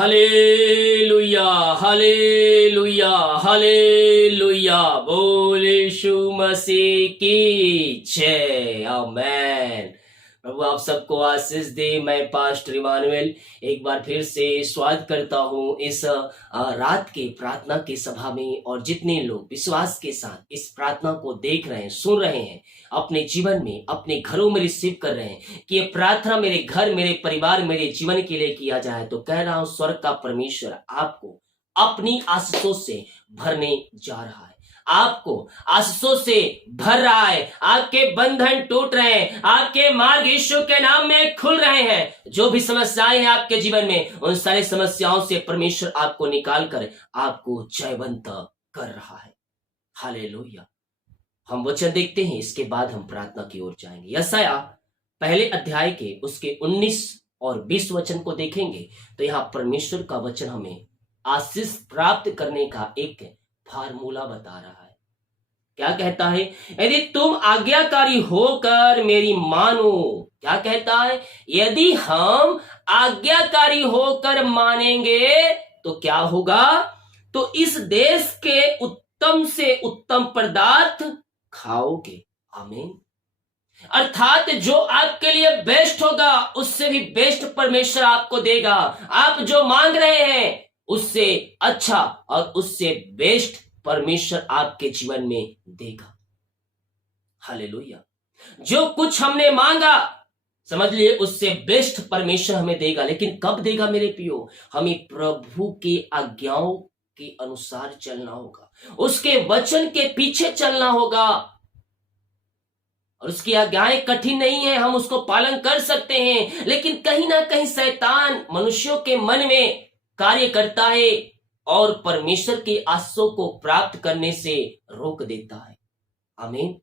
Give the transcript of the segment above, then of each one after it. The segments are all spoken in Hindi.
Hallelujah, hallelujah, hallelujah. बोल यीशु मसीह की जय। आमेन। प्रभु आप सबको आशीष दे। मैं पास्टर इमानुएल एक बार फिर से स्वागत करता हूं इस रात के प्रार्थना की सभा में। और जितने लोग विश्वास के साथ इस प्रार्थना को देख रहे हैं, सुन रहे हैं, अपने जीवन में, अपने घरों में रिसीव कर रहे हैं कि ये प्रार्थना मेरे घर, मेरे परिवार, मेरे जीवन के लिए किया जाए, तो कह रहा हूं स्वर्ग का परमेश्वर आपको अपनी आशीषों से भरने जा रहा है। आपको आशीषों से भर रहा है। आपके बंधन टूट रहे हैं, आपके मार्ग यीशु के नाम में खुल रहे हैं। जो भी समस्याएं हैं आपके जीवन में, उन सारी समस्याओं से परमेश्वर आपको निकाल कर आपको जयवंत कर रहा है। हालेलुया। हम वचन देखते हैं, इसके बाद हम प्रार्थना की ओर जाएंगे। यशाया पहले अध्याय के उसके 19 और 20 वचन को देखेंगे तो यहाँ परमेश्वर का वचन हमें आशीष प्राप्त करने का एक फार्मूला बता रहा है। क्या कहता है? यदि तुम आज्ञाकारी होकर मेरी मानो। क्या कहता है? यदि हम आज्ञाकारी होकर मानेंगे तो क्या होगा? तो इस देश के उत्तम से उत्तम पदार्थ खाओगे। आमीन। अर्थात जो आपके लिए बेस्ट होगा उससे भी बेस्ट परमेश्वर आपको देगा। आप जो मांग रहे हैं उससे अच्छा और उससे बेस्ट परमेश्वर आपके जीवन में देगा। हालेलुया। जो कुछ हमने मांगा, समझ लिए, उससे बेस्ट परमेश्वर हमें देगा। लेकिन कब देगा मेरे प्रियो? हमें प्रभु की आज्ञाओं के अनुसार चलना होगा, उसके वचन के पीछे चलना होगा। और उसकी आज्ञाएं कठिन नहीं है, हम उसको पालन कर सकते हैं। लेकिन कहीं ना कहीं शैतान मनुष्यों के मन में कार्य करता है और परमेश्वर की आशीषों को प्राप्त करने से रोक देता है। आमीन।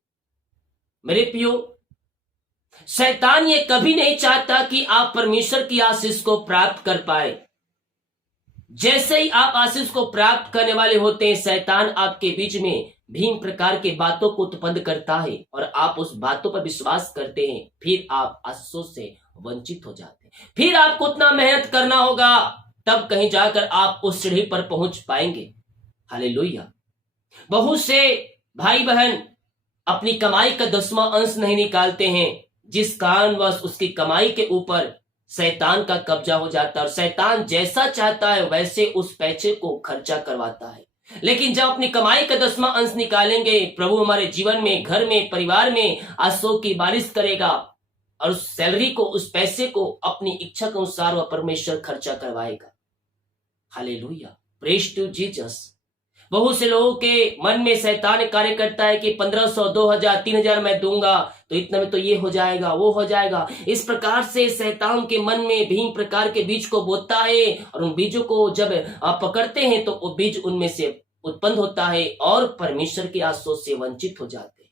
मेरे प्रियो, शैतान ये कभी नहीं चाहता कि आप परमेश्वर की आशीष को प्राप्त कर पाए। जैसे ही आप आशीष को प्राप्त करने वाले होते हैं, शैतान आपके बीच में भिन्न प्रकार के बातों को उत्पन्न करता है और आप उस बातों पर विश्वास करते हैं। फिर आप आशीषों से वंचित हो जाते हैं। फिर आपको उतना मेहनत करना होगा, तब कहीं जाकर आप उस सीढ़ी पर पहुंच पाएंगे। हालेलुया। बहुत से भाई बहन अपनी कमाई का 10वां अंश नहीं निकालते हैं, जिस कारणवश उसकी कमाई के ऊपर शैतान का कब्जा हो जाता है और शैतान जैसा चाहता है वैसे उस पैसे को खर्चा करवाता है। लेकिन जब अपनी कमाई का 10वां अंश निकालेंगे, प्रभु हमारे जीवन में, घर में, परिवार में आशीषों की बारिश करेगा और उस सैलरी को, उस पैसे को अपनी इच्छा के अनुसार वह परमेश्वर खर्चा करवाएगा। हालेलुया। Praise to Jesus. बहुत से लोगों के मन में शैतान कार्य करता है कि 1500, 2000, 3000 मैं दूंगा तो इतना में तो ये हो जाएगा, वो हो जाएगा। इस प्रकार से शैतान के मन में भिन्न प्रकार के बीज को बोता है और उन बीजों को जब आप पकड़ते हैं तो वो बीज उनमें से उत्पन्न होता है और परमेश्वर की आशीषों से वंचित हो जाते हैं।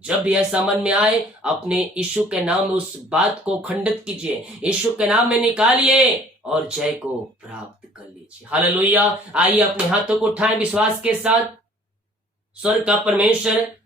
जब भी ऐसा मन में आए, अपने यीशु के नाम में उस बात को खंडित कीजिए, यीशु के नाम में निकालिए और जय को प्राप्त कर लीजिए। हालेलुया। आइए अपने हाथों को उठाएं विश्वास के साथ। स्वर्ग का परमेश्वर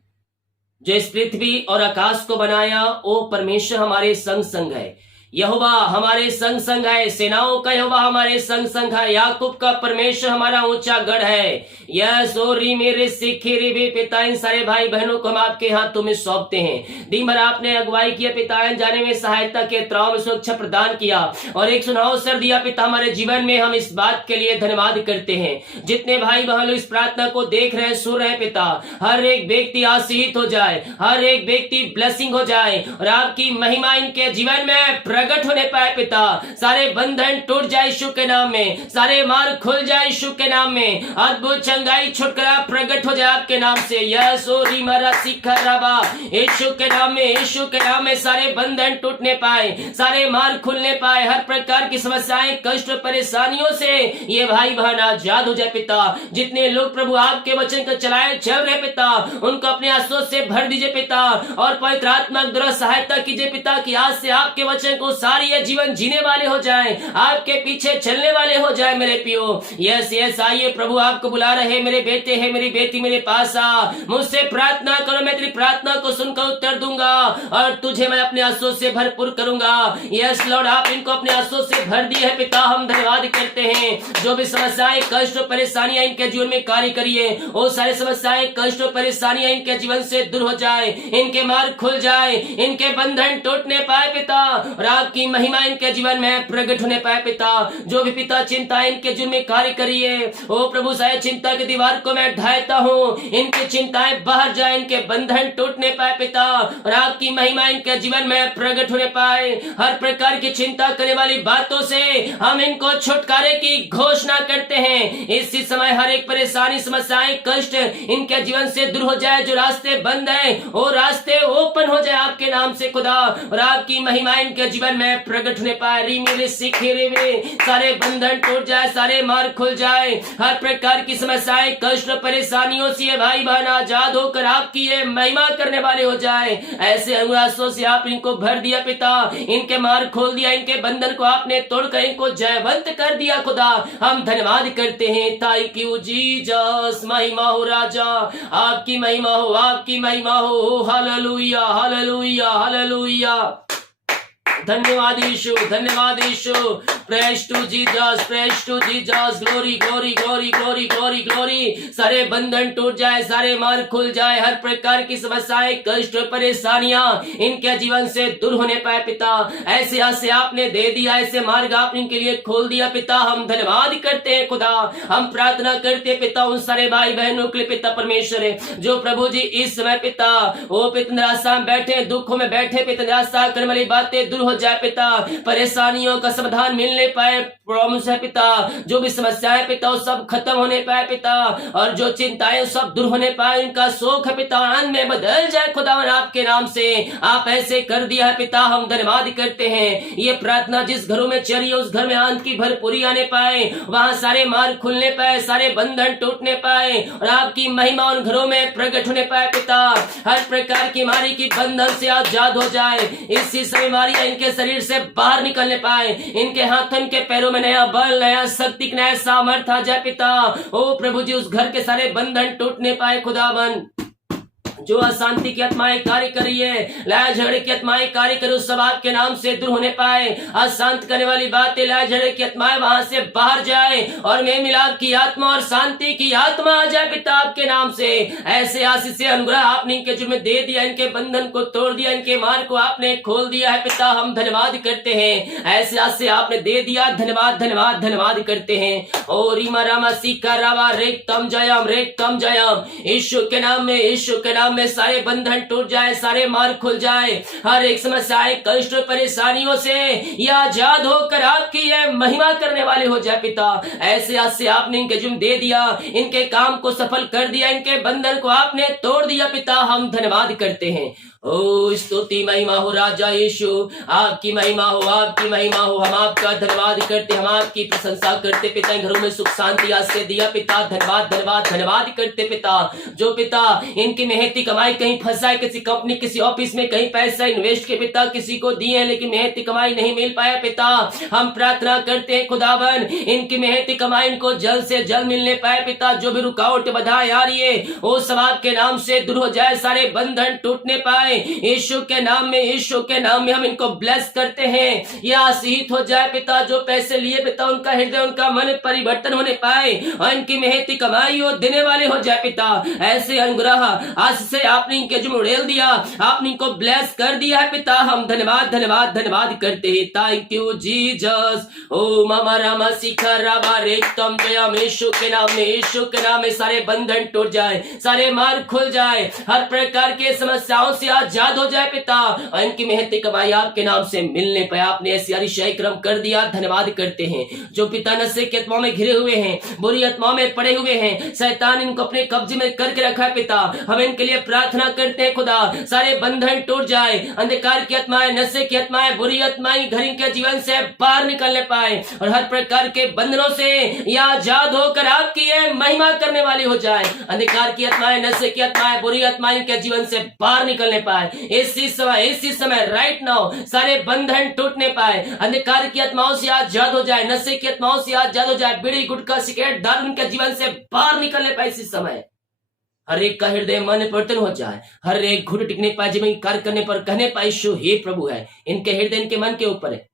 जो इस पृथ्वी और आकाश को बनाया, वो परमेश्वर हमारे संग संग है। यहोवा हमारे संग संग है। सेनाओं का यहोवा हमारे संग संग है। याकूब का परमेश्वर हमारा ऊंचा गढ़ है। यह सोरी मेरे सिखी रे पिता, इन सारे भाई बहनों को हम आपके हाथों में सौंपते हैं। दिन भर आपने अगुवाई किया पिता, जाने में सहायता के त्राव में सुरक्षा प्रदान किया और एक सुनाव अवसर दिया पिता हमारे जीवन में। हम इस बात के लिए धन्यवाद करते हैं। जितने भाई बहन इस प्रार्थना को देख रहे हैं, सुन रहे हैं पिता, हर एक व्यक्ति आशीषित हो जाए, हर एक व्यक्ति ब्लेसिंग हो जाए और आपकी महिमा इनके जीवन में प्रकट होने पाए पिता। सारे बंधन टूट जाए यीशु के नाम में, सारे मार्ग खुल जाए यीशु के नाम में, अद्भुत चंगाई छुटकारा प्रकट हो जाए आपके नाम से। यशोरी मरा सिखा रबा, यीशु के नाम में, यीशु के नाम में सारे बंधन टूटने पाए, सारे मार्ग खुलने पाए, हर प्रकार की समस्याएं, कष्ट, परेशानियों से ये भाई बहन आजाद हो जाए पिता। जितने लोग प्रभु आपके वचन को चलाए चल रहे पिता, उनको अपने आंसुओं से भर दीजिए पिता और पवित्र आत्मा द्वारा सहायता कीजिए पिता कि आज से आपके वचन को सारी ये जीवन जीने वाले हो जाए, आपके पीछे चलने वाले हो जाए मेरे पियो। यस यस, आइए प्रभु आपको बुला रहे, मेरे बेटे है मेरी बेटी मेरे पास आ, मुझसे प्रार्थना करो, मैं तेरी प्रार्थना को सुनकर उत्तर दूंगा और तुझे मैं अपने आंसुओं से भरपूर करूंगा। यस लॉर्ड, आप इनको अपने आंसुओं से भर दिए है पिता, हम धन्यवाद करते हैं। जो भी समस्याएं कष्ट और परेशानियां इनके जीवन में कार्य करिए, वो सारी समस्याएं कष्ट और परेशानियां इनके जीवन से दूर हो जाए, इनके मार्ग खुल जाए, इनके बंधन टूटने पाए पिता, और आपकी महिमा इनके जीवन में प्रकट होने पाए पिता। जो भी पिता चिंता इनके जीवन में कार्य करिए, ओ प्रभु सारे चिंता की दीवार को मैं ढाता हूँ, इनकी चिंताएं बाहर जाए, इनके बंधन टूटने पाए पिता, और आपकी महिमा इनके जीवन में प्रकट होने पाए। हर प्रकार की चिंता करने वाली बातों से हम इनको छुटकारे की घोषणा करते हैं। इसी समय हर एक परेशानी समस्याएं कष्ट इनके जीवन से दूर हो जाए, जो रास्ते बंद है वो रास्ते ओपन हो जाए आपके नाम से खुदा, और आपकी महिमा इनके जीवन में प्रकट होने पाए। रीमिरे सिखेरे में सारे बंधन टूट जाए, सारे मार्ग खुल जाए, हर प्रकार की समस्याएं कष्ट और परेशानियों से भाई बहन आजाद होकर आपकी ये महिमा करने वाले हो जाए। ऐसे अनुरासों से आप इनको भर दिया पिता, इनके मार्ग खोल दिया, इनके बंधन को आपने तोड़कर इनको जयवंत कर दिया खुदा, हम धन्यवाद करते हैं। थैंक यू जीसस, महिमा हो राजा, आपकी महिमा हो, आपकी महिमा हो। हालेलुया हालेलुया हालेलुया, धन्यवाद यीशु, धन्यवाद Yeshu. Praise to Jesus, praise to Jesus, glory glory glory glory glory glory. सारे बंधन टूट जाए, सारे मार्ग खुल जाए, हर प्रकार की समस्याएं कष्ट और परेशानियां इनके जीवन से दूर होने पाए पिता। ऐसे आसे आपने दे दिया, ऐसे मार्ग आपने इनके लिए खोल दिया पिता, हम धन्यवाद करते हैं खुदा। हम प्रार्थना करते हैं पिता उन सारे भाई बहनों के लिए पिता परमेश्वर है, जो प्रभु जी इस समय पिता वो पिता निराशा में बैठे, दुखों में बैठे पिता, निराशा करने वाली बातें दूर हो जाए पिता, परेशानियों का समाधान मिलने पाए प्रॉमिस है पिता। जो भी समस्याएं पिता वो सब खत्म होने पाए पिता, और जो चिंताएं सब दूर होने पाए, इनका शोक है पिता आनंद में बदल जाए खुदा, आपके नाम से आप ऐसे कर दिया है पिता, हम धन्यवाद करते हैं। ये प्रार्थना जिस घरों में चली है उस घर में आनंद की भरपूरी आने पाए, वहां सारे मार्ग खुलने पाए, सारे बंधन टूटने पाए, और आपकी महिमा उन घरों में प्रकट होने पाए पिता। हर प्रकार की बीमारी की बंधन से आजाद हो जाए, इसी से बीमारियां इनके शरीर से बाहर निकलने पाए, इनके हाथों इनके पैरों में नया बल, नया शक्ति, नया सामर्थ आ जाए पिता। ओ प्रभु जी, उस घर के सारे बंधन टूटने पाए खुदावन। जो अशांति की आत्माएं कार्य कर रही है, लड़ाई झगड़े की आत्माएं कार्य करे, उस सब आपके नाम से दूर होने पाए। अशांत करने वाली बातें, लड़ाई झगड़े की आत्माएं वहां से बाहर जाए, और मेल मिलाप की आत्मा और शांति की आत्मा आ जाए पिता आपके नाम से। ऐसे आशीष से अनुग्रह आपने इनके जुर्म में दे दिया, इनके बंधन को तोड़ दिया, इनके मार्ग को आपने खोल दिया है पिता, हम धन्यवाद करते हैं। ऐसे आशीष से आपने दे दिया, धन्यवाद धन्यवाद धन्यवाद करते हैं। ओ रीमा रामा सीका रावा रेक तम जयम, यीशु के नाम में, यीशु के नाम में सारे बंधन टूट जाए, सारे मार्ग खुल जाए, हर एक समस्याएं कष्ट और परेशानियों से ये आजाद होकर आपकी ये महिमा करने वाले हो जाए पिता। ऐसे आज से आपने इनके जुर्म दे दिया, इनके काम को सफल कर दिया, इनके बंधन को आपने तोड़ दिया पिता, हम धन्यवाद करते हैं। ओ स्तुति महिमा हो राजा यीशु, आपकी महिमा हो, आपकी महिमा हो। हम आपका धन्यवाद करते, हम आपकी प्रशंसा करते पिता। घरों में सुख शांति आज से दिया पिता, धन्यवाद धन्यवाद धन्यवाद करते पिता। जो पिता इनकी मेहनती कमाई कहीं फंसा है, किसी कंपनी किसी ऑफिस में कहीं पैसा इन्वेस्ट के पिता किसी को दिए हैं, लेकिन मेहनती कमाई नहीं मिल पाया पिता, हम प्रार्थना करते हैं खुदावन इनकी मेहनती कमाई इनको जल्द से जल्द मिलने पाए पिता। जो भी रुकावट बाधा आ रही है वो सब आपके नाम से दूर हो जाए, सारे बंधन टूटने पाए यीशु के नाम में, यीशु के नाम में हम इनको ब्लेस करते हैं। यह आशीष हो जाए पिता, जो पैसे लिए पिता उनका हृदय उनका मन परिवर्तन होने पाए, और इनकी मेहनती कमाई वो देने वाले हो जाए पिता। ऐसे अनुग्रह आज से आपने इनके जुर्म उड़ेल दिया, आपने इनको ब्लेस कर दिया है पिता, हम धन्यवाद धन्यवाद धन्यवाद करते हैं। Thank you Jesus. ओ मामा रामा शिखर रावा रेतम जयम, यीशु के नाम में, यीशु के नाम में सारे बंधन टूट जाए, सारे मार्ग खुल जाए, हर प्रकार के समस्याओं से आजाद हो जाए पिता, और इनकी मेहनती कमाई आपके नाम से मिलने पर आपने ऐसी अतिशय क्रम कर दिया, धन्यवाद करते हैं। जो पिता नशे की आत्माओं में घिरे हुए हैं, बुरी आत्माओं में पड़े हुए हैं, शैतान इनको अपने कब्जे में करके रखा है पिता, हम इनके लिए प्रार्थना करते हैं खुदा, सारे बंधन टूट जाए, अंधकार की आत्माएं, नशे की आत्माएं, बुरी आत्माएं घर के जीवन से बाहर निकलने पाए, और हर प्रकार के बंधनों से ये आजाद होकर आपकी ये महिमा करने वाली हो जाए। अंधकार की आत्माएं, नशे की आत्माएं, बुरी आत्माएं के जीवन से बाहर निकलने पाए। पाए, इसी समय राइट नाउ सारे बंधन टूटने पाए, अंधकार की आत्माओं से आजाद हो जाए, नशे की आत्माओं से आजाद हो जाए, बीड़ी गुटखा सिगरेट दारू उनके जीवन से बाहर निकलने पाए। इसी समय हर एक का हृदय मन परिवर्तन हो जाए, हर एक घुट टिकने पाए, जीवन कार्य करने पर कहने पाए यीशु हे प्रभु है, इनके हृदय इनके मन के ऊपर है,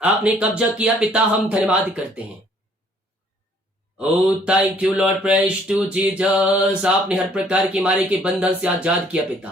आपने कब्जा किया पिता, हम धन्यवाद करते हैं। Thank you Lord, praise to Jesus. आपने हर प्रकार की मारे के बंधन से आजाद किया पिता।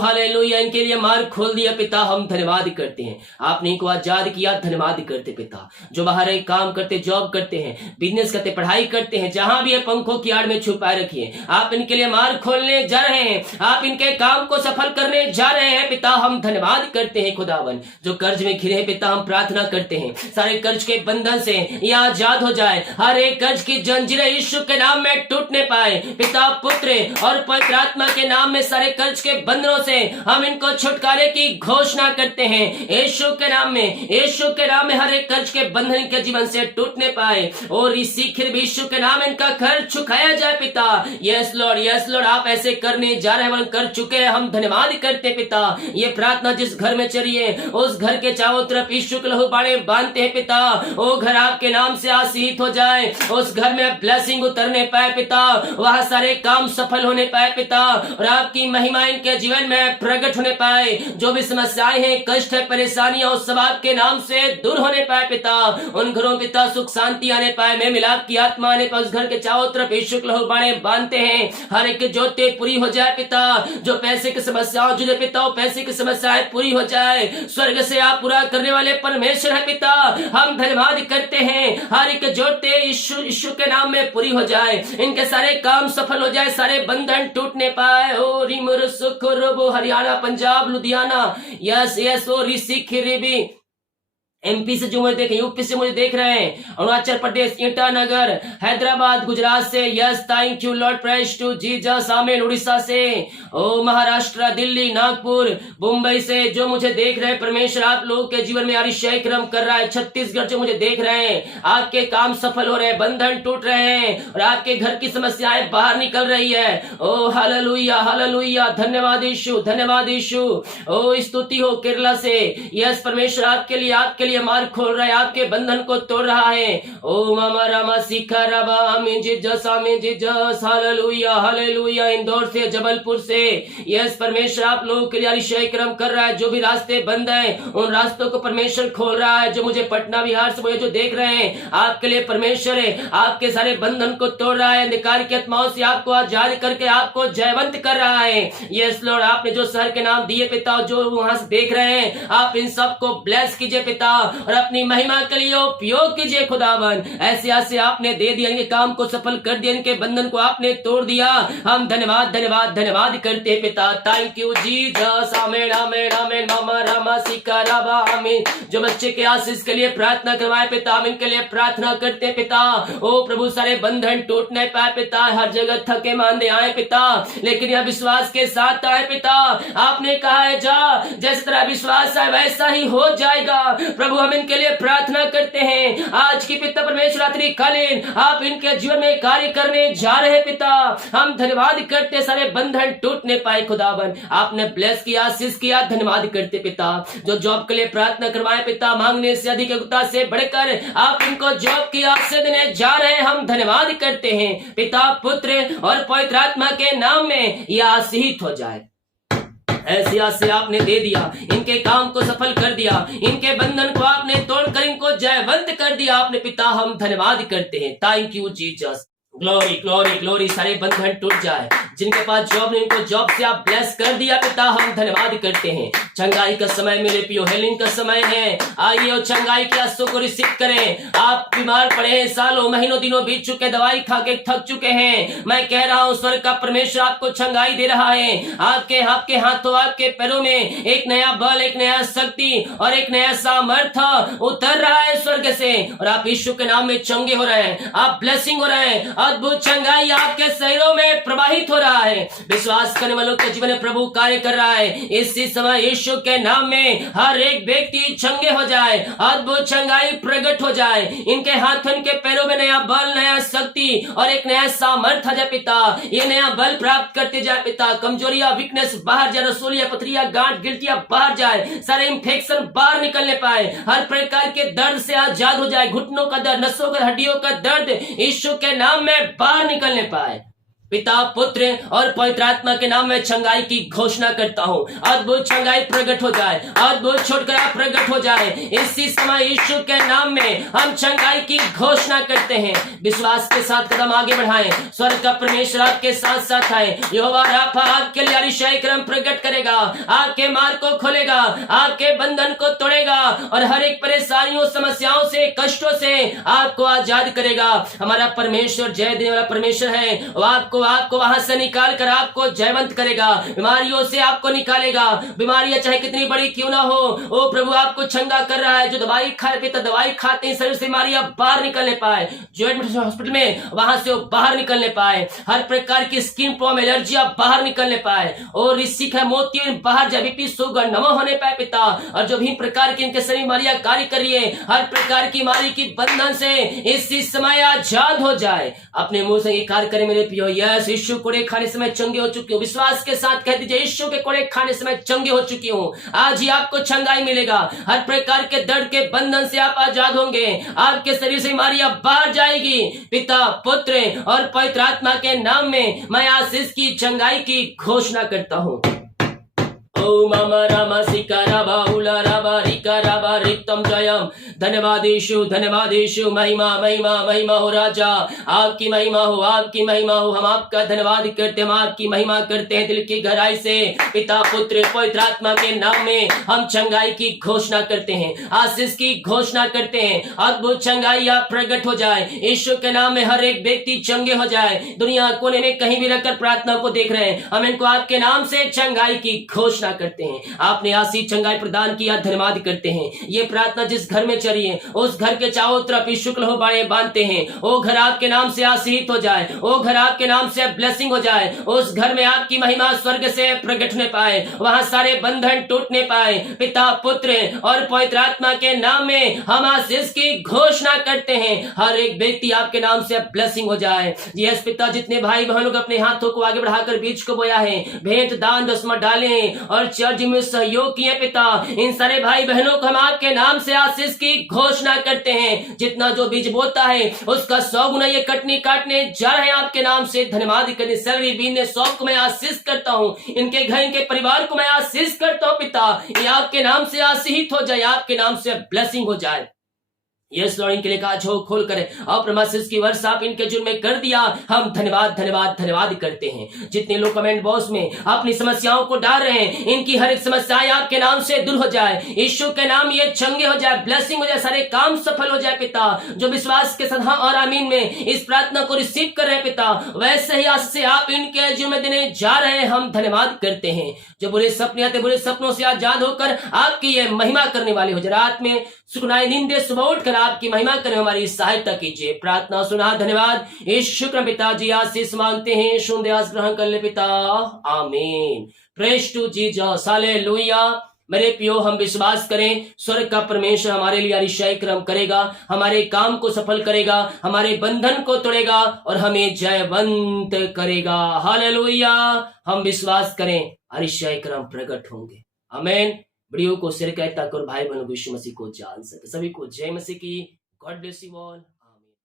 हालेलुया, इनके लिए मार्ग खोल दिया पिता, हम धन्यवाद करते हैं। आपने इनको आजाद किया, धन्यवाद करते पिता। जो बाहर एक काम करते, जॉब करते हैं, बिजनेस करते, पढ़ाई करते हैं, जहां भी है पंखों की आड़ में छुपाए रखिए। आप इनके लिए मार्ग खोलने जा रहे हैं, आप इनके काम को सफल करने जा रहे हैं पिता, हम धन्यवाद करते हैं खुदावन। जो कर्ज में घिरे हैं पिता, हम प्रार्थना करते हैं सारे कर्ज के बंधन से ये आजाद हो जाए, हर एक कर्ज की जंजीरें यीशु के नाम में टूटने पाए पिता, पुत्र और पवित्र आत्मा के नाम में सारे कर्ज के बंधनों से हम इनको छुटकारे की घोषणा करते हैं यीशु के नाम में। यीशु के नाम में हर एक कर्ज के बंधन इनके जीवन से टूटने पाए और इसी खिर यीशु के नाम में इनका कर्ज चुकाया जाए पिता। यस लॉर्ड, आप ऐसे करने जा रहे हैं, कर चुके हैं, हम धन्यवाद करते पिता। ये प्रार्थना जिस घर में चली है उस घर के चारों तरफ यीशु के लहू बाड़े बांधते हैं पिता, वो घर आपके नाम से आशीषित हो जाए, उस घर में ब्लेसिंग उतरने पाए पिता, वहां सारे काम सफल होने पाए पिता, और आपकी महिमा इनके जीवन में प्रकट होने पाए। जो भी समस्याएं हैं, कष्ट है, परेशानियां, उस सब आपके नाम से दूर होने पाए पिता। उन घरों पिता सुख शांति आने पाए, में मिलाप की आत्मा आने पाए, उस घर के चारों तरफ यीशु के लहू बाड़े बांधते हैं, हर एक जोते पूरी हो जाए पिता। जो पैसे की समस्याओं जुड़े पिता, पैसे की समस्याएं पूरी हो जाए, स्वर्ग से आप पूरा करने वाले परमेश्वर है पिता, हम धन्यवाद करते हैं। हर एक जोते यीशु के नाम में पूरी हो जाए, इनके सारे काम सफल हो जाए, सारे बंधन टूटने पाए। ओ रिमर सुखरबो, हरियाणा, पंजाब, लुधियाना, यस ओ ऋषि खिरीबी, एमपी से जो मुझे देख, यूपी से मुझे देख रहे हैं, अरुणाचल प्रदेश, ईटानगर, हैदराबाद, गुजरात से, yes thank you Lord, praise to Jesus, आमीन। उड़ीसा से, ओ महाराष्ट्र, दिल्ली, नागपुर, मुंबई से जो मुझे देख रहे हैं परमेश्वर, आप लोगों के जीवन में अतिशय क्रम कर रहा है। छत्तीसगढ़ जो मुझे देख रहे हैं, आपके काम सफल हो रहे हैं, बंधन टूट रहे हैं और आपके घर की समस्याएं बाहर निकल रही है। ओ हालेलुया, हालेलुया, धन्यवाद यीशु, धन्यवाद यीशु। ओ स्तुति हो केरला से, यस परमेश्वर आपके लिए मार्ग खोल रहा है, आपके बंधन को तोड़ रहा है। ओ मामा रामा सीखा रबा, आमीन जीसस, आमीन जीसस, हालेलुया, हालेलुया। इंदौर से, जबलपुर से, यस परमेश्वर आप लोगों के लिए अतिशय क्रम कर रहा है। जो भी रास्ते बंद हैं, उन रास्तों को परमेश्वर खोल रहा है। जो मुझे पटना बिहार से मुझे जो देख रहे हैं, आपके लिए परमेश्वर है, आपके सारे बंधन को तोड़ रहा है, अंधकार की आत्माओं से आपको आजाद करके आपको जयवंत कर रहा है। यस लॉर्ड, आपने जो शहर के नाम दिए पिता, जो वहां से देख रहे हैं, आप इन सबको ब्लेस कीजिए पिता और अपनी महिमा के लिए उपयोग कीजिए खुदावन। ऐसे आपने दे दिया, इनके काम को सफल कर दिया, इनके बंधन को आपने तोड़ दिया, हम धन्यवाद धन्यवाद धन्यवाद करते पिता। थैंक यू जीसस, आमीन आमीन आमीन। मामा रामा सीका राबा, आमीन। जो बच्चे के आशीष के लिए प्रार्थना करवाए पिता, हम इनके लिए प्रार्थना करते पिता। ओ प्रभु, सारे बंधन टूट नहीं पाए पिता, हर जगह थके मांदे आए पिता, लेकिन यह विश्वास के साथ आए पिता। आपने कहा है जा, जैसे तरह विश्वास है वैसा ही हो जाएगा प्रभु। हम इनके लिए प्रार्थना करते हैं आज की पिता परमेश्वर रात्रि कालीन आप इनके जीवन में कार्य करने जा रहे पिता, हम धन्यवाद करते, सारे बंधन टूटने पाए खुदावन। आपने ब्लेस किया, आशीष किया, धन्यवाद करते पिता। जो जॉब के लिए प्रार्थना करवाए पिता, मांगने से अधिक योग्यता से बढ़कर आप इनको जॉब की आशीष देने जा रहे हैं, हम धन्यवाद करते हैं पिता, पुत्र और पवित्र आत्मा के नाम में यह आशीषित हो जाए। ऐसे आपने दे दिया, इनके काम को सफल कर दिया, इनके बंधन को आपने तोड़कर इनको जयवंत कर दिया आपने पिता, हम धन्यवाद करते हैं। Thank you Jesus, glory glory glory. सारे बंधन टूट जाए, जिनके पास जॉब नहीं, उनको जॉब से आप ब्लेस कर दिया पिता, हम धन्यवाद करते हैं। चंगाई का समय मेरे पियो, हेलिंग का समय है, आइए और चंगाई के आंसू को रिसीव करें। आप बीमार पड़े हैं, सालों महीनों दिनों बीत चुके, दवाई खा के थक चुके हैं, मैं कह रहा हूँ स्वर्ग का परमेश्वर आपको चंगाई दे रहा है। आपके हाथों, आपके पैरों में एक नया बल, एक नया शक्ति और एक नया सामर्थ्य उतर रहा है स्वर्ग से, और आप यीशु के नाम में चंगे हो रहे हैं, आप ब्लेसिंग हो रहे हैं, अद्भुत चंगाई आपके शरीरों में प्रवाहित हो रहा है। विश्वास करने वालों के जीवन में प्रभु कार्य कर रहा है। इसी समय यीशु के नाम में हर एक व्यक्ति चंगे हो जाए, अद्भुत चंगाई प्रकट हो जाए। इनके हाथों, इनके पैरों में नया बल, नया शक्ति और एक नया सामर्थ आ जाए पिता। ये नया बल प्राप्त करते जाए पिता। कमजोरियां, वीकनेस बाहर जाए, रसोलियां, पथरियां, गांठ, गिल्टियां बाहर जाए, सारे इंफेक्शन बाहर निकलने पाए, हर प्रकार के दर्द से आजाद हो जाए, घुटनों का दर्द, नसों का, हड्डियों का दर्द यीशु के नाम में बाहर निकलने पाए। पिता, पुत्र और पवित्र आत्मा के नाम में चंगाई की घोषणा करता हूँ। अद्भुत चंगाई प्रकट हो जाए, अद्भुत छुटकारा प्रकट हो जाए। इसी समय यीशु के नाम में हम चंगाई की घोषणा करते हैं। विश्वास के साथ कदम आगे बढ़ाएं। स्वर्ग का परमेश्वर आपके साथ साथ आए। यहोवा राफा आपके लिए अतिशय क्रम प्रकट करेगा, आपके मार्ग को खोलेगा, आपके बंधन को तोड़ेगा और हर एक परेशानियों, समस्याओं से, कष्टों से आपको आजाद करेगा। हमारा परमेश्वर जय देने वाला परमेश्वर है। वो आपको वहां से निकाल कर आपको जयवंत करेगा, बीमारियों से आपको निकालेगा। बीमारियां चाहे कितनी बड़ी क्यों ना हो, वो प्रभु आपको चंगा कर रहा है। जो दवाई खाए पिता, दवाई खाते हैं, शरीर से बीमारियां बाहर निकलने पाए, जो एडमिट हॉस्पिटल में वहां से वो बाहर निकलने पाए, हर प्रकार की स्किन प्रॉब्लम, एलर्जियां बाहर निकलने पाए और ऋषिक है मोती बाहर जाए, बीपी, शुगर, नमो होने पाए पिता। और जो भी प्रकार की इनके शरीर बीमारियां कार्य कर रही है, हर प्रकार की बीमारी की बंधन से इसी समय आजाद हो जाए। अपने मुंह से ये कार्य करे मेरे प्रियो। यीशु कोड़े खाने से मैं चंगे हो चुकी हूँ। विश्वास के साथ कह दीजिए, यीशु के कोड़े खाने से मैं चंगे हो चुकी हूँ। आज ही आपको चंगाई मिलेगा। हर प्रकार के दर्द के बंधन से आप आजाद होंगे। आपके शरीर से बीमारियां बाहर जाएगी। पिता, पुत्र और पवित्र आत्मा के नाम में मैं आशीष की चंगाई की घोषणा करता हूँ। ओम रामा सिकारा बाहुला राबा रिका राबा रिक्तम जयम। धन्यवाद यीशु, धन्यवाद यीशु। महिमा महिमा महिमा हो राजा, आपकी महिमा हो, आपकी महिमा हो। हम आपका धन्यवाद करते हैं, हम आपकी महिमा करते हैं दिल की गहराई से। पिता, पुत्र, पवित्र आत्मा के नाम में हम चंगाई की घोषणा करते हैं, आशीष की घोषणा करते हैं। अद्भुत चंगाई आप प्रकट हो जाए। यीशु के नाम में हर एक व्यक्ति चंगे हो जाए। दुनिया कोने में कहीं भी रहकर प्रार्थना को देख रहे हैं, हम इनको आपके नाम से चंगाई की घोषणा करते हैं। आपने आशीष चंगाई प्रदान किया, धन्यवाद करते हैं। ये प्रार्थना जिस घर में चली है, उस घर के चारों तरफ शुक्ल हो बाड़े बांधते हैं। वो घर आपके नाम से आशीषित हो जाए, वो घर आपके नाम से ब्लेसिंग हो जाए। उस घर में आपकी महिमा स्वर्ग से प्रकट होने पाए, वहां सारे बंधन टूटने पाए। पिता, पुत्र और पवित्र आत्मा के नाम में हम आशीष की घोषणा करते हैं। हर एक व्यक्ति आपके नाम से ब्लेसिंग हो जाए। यस पिता, जितने भाई बहनों को अपने हाथों को आगे बढ़ाकर बीज को बोया है, भेंट, दान, दसमा डाले और चर्च में सहयोग किए पिता, इन सारे भाई बहनों को हम आपके नाम से आशीष की घोषणा करते हैं। जितना जो बीज बोता है उसका 100 गुना ये कटनी काटने जा रहे हैं आपके नाम से। धन्यवाद करने सैलरी बीने 100 को मैं आशीष करता हूँ। इनके घर, इनके परिवार को मैं आशीष करता हूँ पिता। ये आपके नाम से आशीषित हो जाए, आपके नाम से ब्लेसिंग हो जाए। यस लॉर्ड, इनके लिए काज हो खोल करे और प्रमाशिष की वर्ष आप इनके जुर्म में कर दिया। हम धन्यवाद धन्यवाद धन्यवाद करते हैं। जितने लोग कमेंट बॉक्स में अपनी समस्याओं को डाल रहे हैं, इनकी हर एक समस्याएं आपके नाम से दूर हो जाए। यीशु के नाम ये चंगे हो जाए, ब्लेसिंग हो जाए, सारे काम सफल हो जाए पिता। जो विश्वास के साथ हाँ और आमीन में इस प्रार्थना को रिसीव कर रहे हैं पिता, वैसे ही आज से आप इनके जुर्म देने जा रहे हैं। हम धन्यवाद करते हैं। जो बुरे सपने आते, बुरे सपनों से आजाद होकर आपकी ये महिमा करने वाले हो जाए। रात में सुनाई नींदे सुबह उठकर आपकी महिमा करें, हमारी सहायता कीजिए। प्रार्थना सुना, धन्यवाद। शुक्र पिताजी, आशीष मांगते हैं, सुन आस ग्रहण कर ले पिता, आमीन। Praise to Jesus, hallelujah. मेरे प्रियो, हम विश्वास करें स्वर्ग का परमेश्वर हमारे लिए अतिशय कर्म करेगा, हमारे काम को सफल करेगा, हमारे बंधन को तोड़ेगा और हमें जयवंत करेगा। हालेलुया। हम विश्वास करें अतिशय कर्म प्रकट होंगे। आमीन। वीडियो को शेयर करें ताकि और भाई बहनों यीशु मसीह को जान सके। सभी को जय मसीह की। God bless you all.